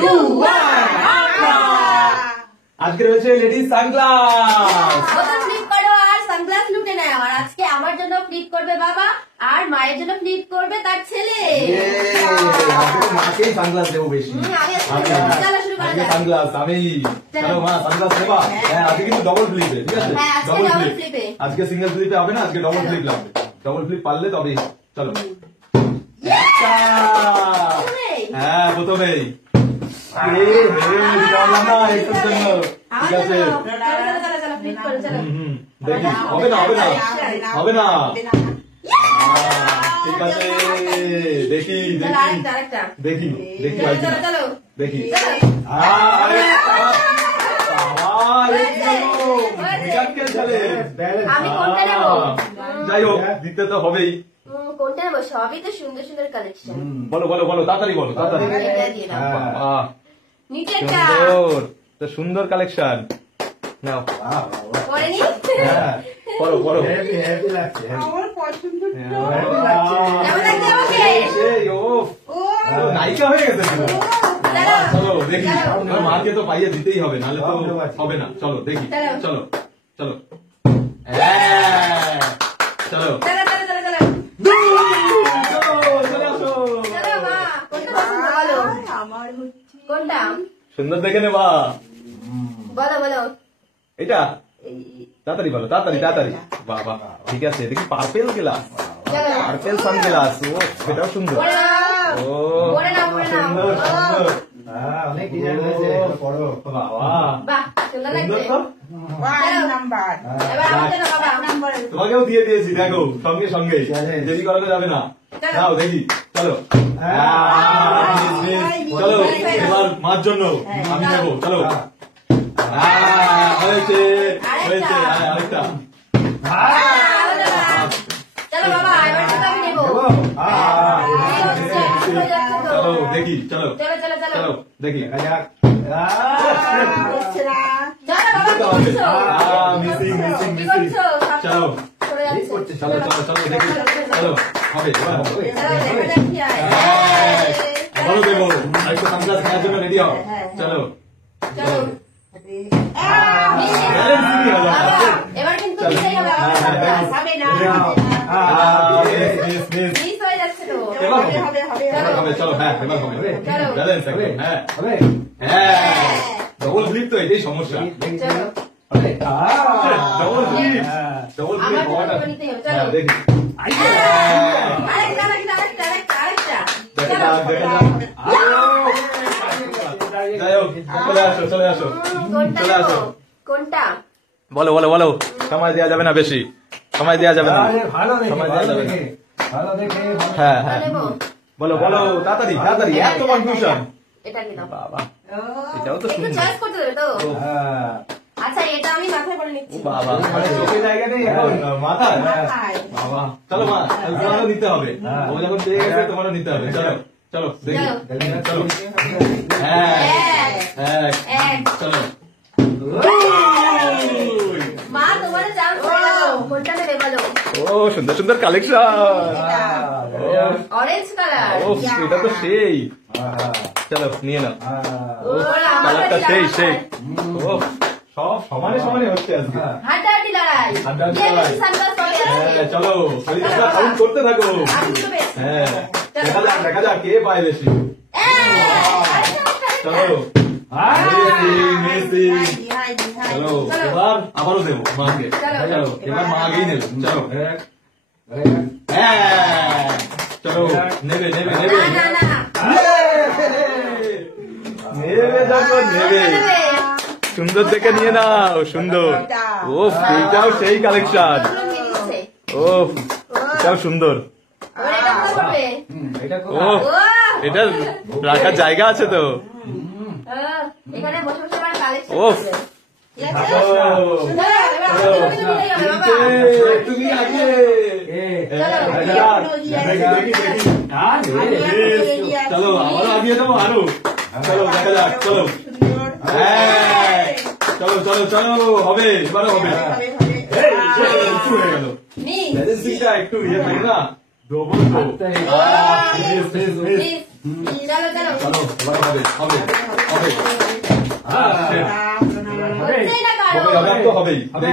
2 1 আজকে রয়েছে ladies sunglass. ওটা ফ্লিপ করো আর সানগ্লাস লুটে নেয়। আর আজকে আমার জন্য ফ্লিপ করবে বাবা, আর মায়ের জন্য ফ্লিপ করবে তার ছেলে। মাকেই সানগ্লাস দেবো বেশি। সানগ্লাস আমি চলো মা সানগ্লাস দেবা। হ্যাঁ আজকে কিন্তু ডবল ফ্লিপে, ঠিক আছে? ডবল ফ্লিপে। আজকে সিঙ্গেল ফ্লিপে হবে না, আজকে ডবল ফ্লিপ লাগবে। ডবল ফ্লিপ পারলে তবে চলো। হ্যাঁ প্রথমেই ঠিক আছে। দেখি হবে না, হবে না, হবে না, ঠিক আছে। দেখি দেখি দেখি দেখি দেখি যাই হোক দিতে তো হবেই। কোনটা নেবো? সবই তো সুন্দর সুন্দর কালেকশন। বলো বলো বলো তাড়াতাড়ি বলো, তাড়াতাড়ি। তো সুন্দর কালেকশন নাও। পড়ো পড়ো। নায়িকা হয়ে গেছে। চলো দেখি, মাকে তো পাইয়ে দিতেই হবে, নাহলে তো হবে না। চলো দেখি, চলো চলো চলো কোনটা সুন্দর দেখে নেবা? বলো বলো। এটা তাড়াতাড়ি বলো, তাড়াতাড়ি তাড়াতাড়ি। বাবা ঠিক আছে। দেখি পার্পেল গ্লাস, পার্পেল সানগ্লাস। ও এটাও সুন্দর। ও সুন্দর সুন্দর। অনেক ডিজাইন হয়েছে। পড়ো বাবা, বাহ সুন্দর লাগছে। তোমাকেও দিয়ে দিয়েছি, দেখো সঙ্গে সঙ্গে, দেরি করানো যাবে না। যাও দেখি, চলো চলো। এবার মার জন্য আমি নেবো, চলো। হয়েছে হয়েছে, আরেকটা। চলো দেখি, চলো চলো দেখি। Missing missing missing. চলো চলো চলো চলো দেখি। চলো হবে, বলো দেবো। আরেকটা সানগ্লাস কেনার জন্য রেডি হও। চলো এবার কিন্তু চলো। হ্যাঁ এবার হবে, ব্যালেন্স একদম। হ্যাঁ হ্যাঁ ডবল ফ্লিপ তো এটাই সমস্যা। ডবল ফ্লিপ, ডবল ফ্লিপ হওয়াটা দেখি। যাই হোক চলে আসো, চলে আসো, চলে আসো। কোনটা বলো বলো বলো। সময় দেওয়া যাবে না বেশি, সময় দেওয়া যাবে না, সময় দেওয়া যাবে না। হ্যাঁ হ্যাঁ বলো বলো তাড়াতাড়ি তাড়াতাড়ি। এত কনফিউশন। এটা কি দাও বাবা, এটাও তো একটু সুন্দর। চয়েস করতে দেবে তো? আচ্ছা এটা আমি মাথায় করে নিচ্ছি। বাবা মানে চোখে জায়গা নেই এখন মাথায়। বাবা চলো মা, তোমারও নিতে হবে। ও যখন পেয়ে গেছে তোমারও নিতে হবে। চলো চলো দেখি, চলো। হ্যাঁ হ্যাঁ চলো। মা তোমার চান্স হয়ে গেল। কোনটা নেবে বলো? ও সুন্দর সুন্দর কালেকশন। Orange colour. ও এটা তো সেই। চলো নিয়ে নাও। কালারটা সেই সেই। ও সব সমানে সমানে হচ্ছে আজকে। হাড্ডাহাড্ডি লড়াই। চলো কাউন্ট করতে থাকো। হ্যাঁ দেখা যাক দেখা যাক কে পায় বেশি। চলো চলো এবার আবারও দেবো মাকে। চলো এবার মা আগেই নেবে। চলো হ্যাঁ চলো নেবে নেবে নেবে নেবে যখন নেবে। সুন্দর দেখে নিয়ে নাও, সুন্দর। ও এইটাও সেই কালেকশন। ও এটাও সুন্দর। ও এটা রাখার জায়গা আছে তো। ও তুমি আগে চলো আবারও আগিয়ে দেবো আরো। চলো দেখা যাক। চলো হ্যাঁ চলো চলো চলো হবে, এবারও হবে। একটু হয়ে গেল ব্যালেন্সিংটা, একটু ইয়ে থাকে না। ডবল তো চলো চলো চলো এবার হবে হবে হবে হচ্ছেই না কারো। হবে তো হবেই হবে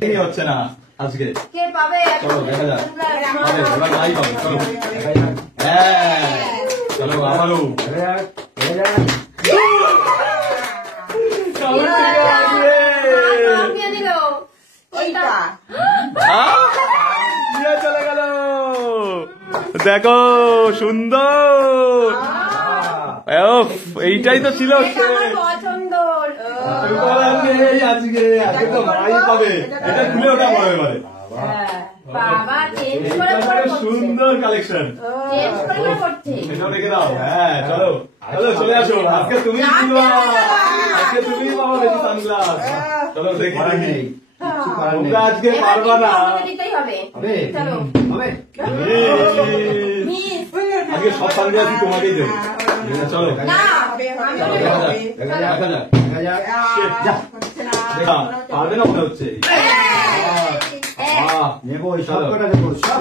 কি হচ্ছে না আজকে কে পাবে চলো দেখা যাক হবে এবার নাই পাবে চলো দেখা যাক হ্যাঁ চলো আবারও দেখা যাক দেখা যাক দিয়ে দিল ওইটা চলে গেল দেখো সুন্দর উফ, এইটাই তো ছিল এটা আমার পছন্দ আজকে আজকে তো মাই পাবে এটা খুলে ওটা পড়বে এবারে বাবা চেঞ্জ করে এটা করে একটা সুন্দর কালেকশন চেঞ্জ করে করে করছে এটা রেখে দাও হ্যাঁ চলো চলো চলে আসো আজকে তুমি আজকে তুমি পাবো দেখি সানগ্লাস চলো দেখি দেখি তোমরা আজকে পারবা না আমাকে দিতেই হবে হবে চলো হবে মিস আজকে সব সানগ্লাসই তোমাকেই দেবো চলো না আমি দেখা যাক দেখা যাক দেখা যাক দেখা পারবে না মনে হচ্ছে বাহ নেবো সব কটা নেবো সব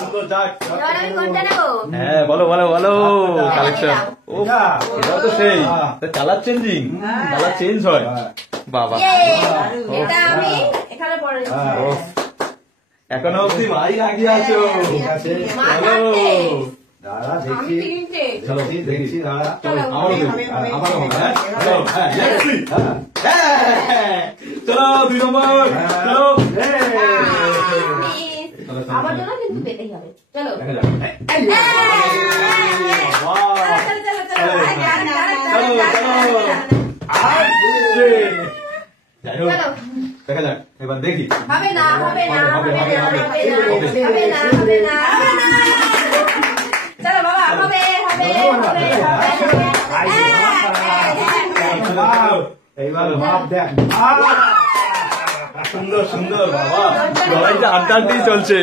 সুন্দর যাক আমি কোনটা নেবো হ্যাঁ বলো বলো বলো কালেকশন ও এটা এটা তো সেই কালার চেঞ্জিং কালার চেঞ্জ হয় বাবা এটা আমি এখানে পরে হ্যাঁ। ওফ, এখনো অব্দি মাই আগিয়ে আছো ঠিক আছে মা চলো থাকতে দাঁড়া আমি দেখছি তিনটে চলো দেখছি দেখছি দাঁড়া চলো আমারও দেবো আমারও হবে হ্যাঁ চলো হ্যাঁ let's see। হ্যাঁ হ্যাঁ, চলো 2 নম্বর চলো আমার জন্য কিন্তু পেতেই হবে চলো দেখা যাক বাহ চলো চলো চলো যাই হোক দেখা যাক এবার দেখি হবে না হবে না হবে না হবে না হবে না হবে না চলো বাবা হবে হবে হবে এইবার ভাব দেখ সুন্দর সুন্দর বাবা লড়াইটা আড্ডাআড্ডি চলছে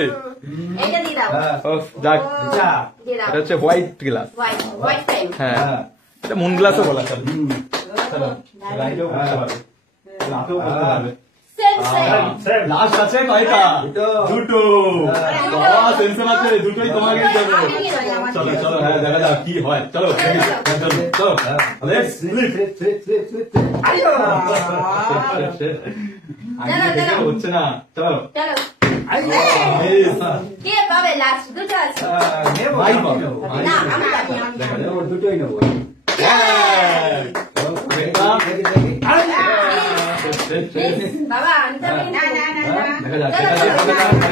এটা দিয়ে দাও ওফ, যাক যা দিয়ে দাও এটা হচ্ছে white glass white white time হ্যাঁ এটা মুন গ্লাসও বলা চলে চলো লাইটেও করতে পারবে লাইটেও করতে পারবে সেম সেম লাস্ট আছে কয়টা দুটো। দুটো বাবা সেন্সর আছে দুটোই তোমাকে দেবো চলো চলো হ্যাঁ দেখা যাক কি হয় চলো দেখি। চলো চলো লেটস স্লিপ হচ্ছে না চলো চলো Yes. কে পাবে লাস্ট দুটো আছে নেবো ভাই পাবে। না আমি পাবো দেখা যাক নেবো দুটোই নেবো হ্যাঁ একটা দেখি দেখি বাবা আমি তো না না না দেখা যাক দেখা যাক দেখা যাক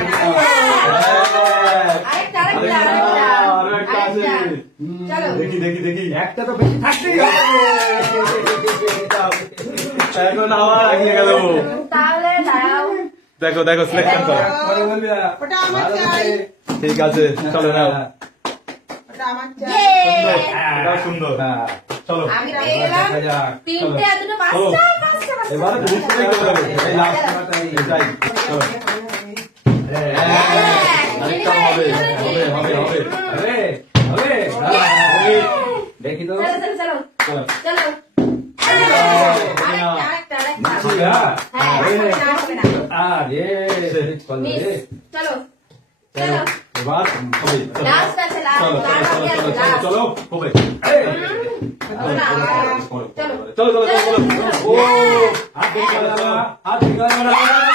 আরেকটা আরেকটা আছে চলো দেখি দেখি দেখি একটা তো বেশি থাকতেই হবে এখন আবার আগিয়ে গেল তাহলে দাঁড়াও দেখো দেখো সিলেকশন করো পরে বলবি না। ওটা আমার ভালো চাই করে। ঠিক আছে চলো নাও ওটা আমার চাই ইয়ে এটাও সুন্দর হ্যাঁ। চলো আমি পেয়ে গেলাম দেখা যাক। তিনটে আর দুটো চলো। পাঁচটা এবারে বুঝতেই করতে হবে এই লাস্ট এটাই চলো আরেকটা হবে হবে হবে হবে হবে হবে দেখি তো চলো চলো চলো চলো চলো আরেকটা হ্যাঁ হবে না আরে মিস চলো চলো এবার হবে লাস্ট আছে চলো লাস্ট চলো চলো চলো চলো হবে চলো চলো চলো চলো চলো ও হাত দিকে হাত দিকে